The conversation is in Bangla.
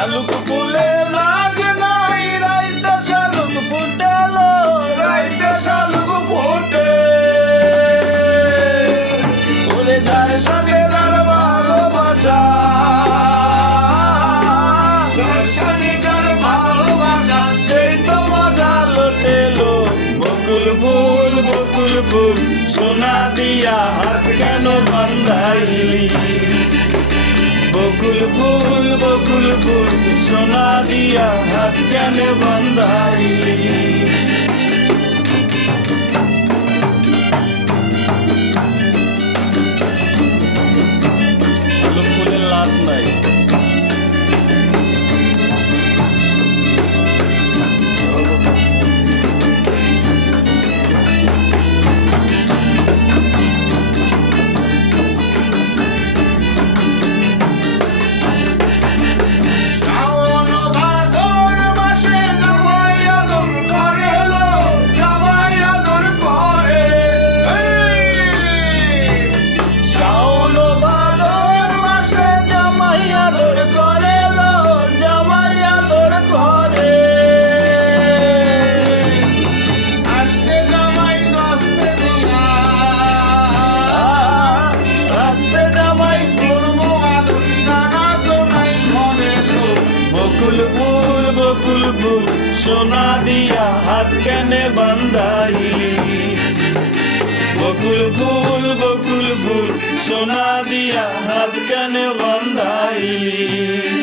শালুক ফুলে লাগ নাই রাইতে শালুক ফুটেলো রাইতে শালুক ফুটে ফুলে যায় সঙ্গে তার ভালোবাসা যার ভালোবাসা সেই তো মজা লোটেলো বকুল ফুল সোনা দিয়া হাত কেন বান্ধাইলি বকুল ফুল সোনা দিয়া হাত কেন বান্ধাইলি শালুক ফুলের লাশ নাই বকুল ফুল সোনা দিয়া হাত কেনে বান্ধাইলি বকুল ফুল সোনা দিয়া হাত কেনে বান্ধাইলি